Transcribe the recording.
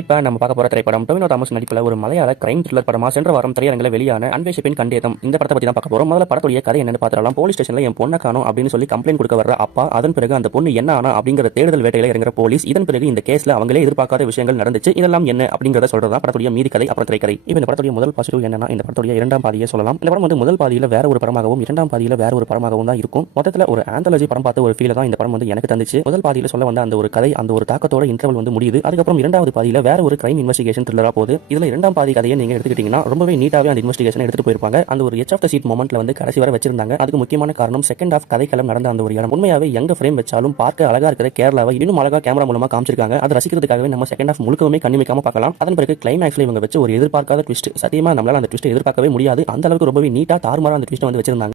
இப்ப நம்ம பார்க்க போற திரைப்படம் டொவினோ தாமஸ் நடிப்புல ஒரு மலையாள கிரைம் த்ரில்லர் படமா சென்ற வாரம் திரையரங்கில் வெளியான அன்வேஷிப்பின் கண்டேதம். இந்த படத்தை பத்தி தான் பார்க்க போறோம். முதல்ல படத்துடைய கதை என்னன்னு பார்த்தலாம். போலீஸ் ஸ்டேஷன்ல என் பொண்ணை காணோம் அப்படின்னு சொல்லி கம்ப்ளைண்ட் கொடுக்க வர்ற அப்பா, அதன் பிறகு அந்த பொண்ணு என்ன ஆனா அப்படிங்கிற தேடுதல் வேட்டையில இறங்குற போலீஸ், இதன் பிறகு இந்த கேஸ்ல அவங்களே எதிர்பார்க்காத விஷயங்கள் நடந்துச்சு. இதெல்லாம் என்ன அப்படிங்கறத சொல்றதா படத்துடைய மீதி கதை அப்புறம் திரைக்கதை. இப்போ இந்த படத்துடைய முதல் பாசிட்டிவ் என்னன்னா, இந்த படத்துடைய இரண்டாம் பாதியை சொல்லலாம். இந்த படம் வந்து முதல் பாதியில வேற ஒரு படமாகவும் இரண்டாம் பாதியில வேற ஒரு படமாகவும் தான் இருக்கும். மொத்தத்துல ஒரு ஆந்தாலஜி படம் பார்த்து ஒரு ஃபீல் தான் இந்த படம் வந்து எனக்கு தந்துச்சு. முதல் பாதியில சொல்ல வந்த அந்த ஒரு கதை, அந்த ஒரு தாக்கத்தோட இன்டர்வல் வந்து முடியுது. அதுக்கப்புறம் இரண்டாவது பாதியில வேற ஒரு கிரைம் இன்வெஸ்டிகேஷன் த்ரில்லரா போகுது. இதுல இரண்டாம் பாதி கதையை நீங்க எடுத்துக்கிட்டீங்கன்னா ரொம்பவே நீட்டாவே அந்த இன்வெஸ்டிகேஷன் எடுத்துட்டு போயிருப்பாங்க. அந்த ஒரு எட்ஜ் ஆஃப் த சீட் மொமெண்ட்ல வந்து கடைசி வரை வச்சிருந்தாங்க. அதுக்கு முக்கியமான காரணம் செகண்ட் ஹாஃப் கதைக்களம் நடந்த அந்த ஒரு இடம் உண்மையாவே எங்க ஃப்ரேம் வச்சாலும் பார்க்க அழகா இருக்கிற கேரளாவை இன்னும் அழகா கேமரா மூலமா காமிச்சிருக்காங்க. அதை ரசிக்கிறதுக்காகவே நம்ம செகண்ட் ஹாஃப் முழுக்கவே கண்ணிமைக்காம பார்க்கலாம். அதன் பிறகு கிளைமேக்ஸ்ல இவங்க வச்சு ஒரு எதிர்பார்க்காத ட்விஸ்ட். சத்தியமா நம்மளால அந்த ட்விஸ்ட் எதிர்பார்க்கவே முடியாது. அந்த அளவுக்கு ரொம்பவே நீட்டா தாறுமாறா அந்த ட்விஸ்ட் வந்து வச்சிருந்தாங்க.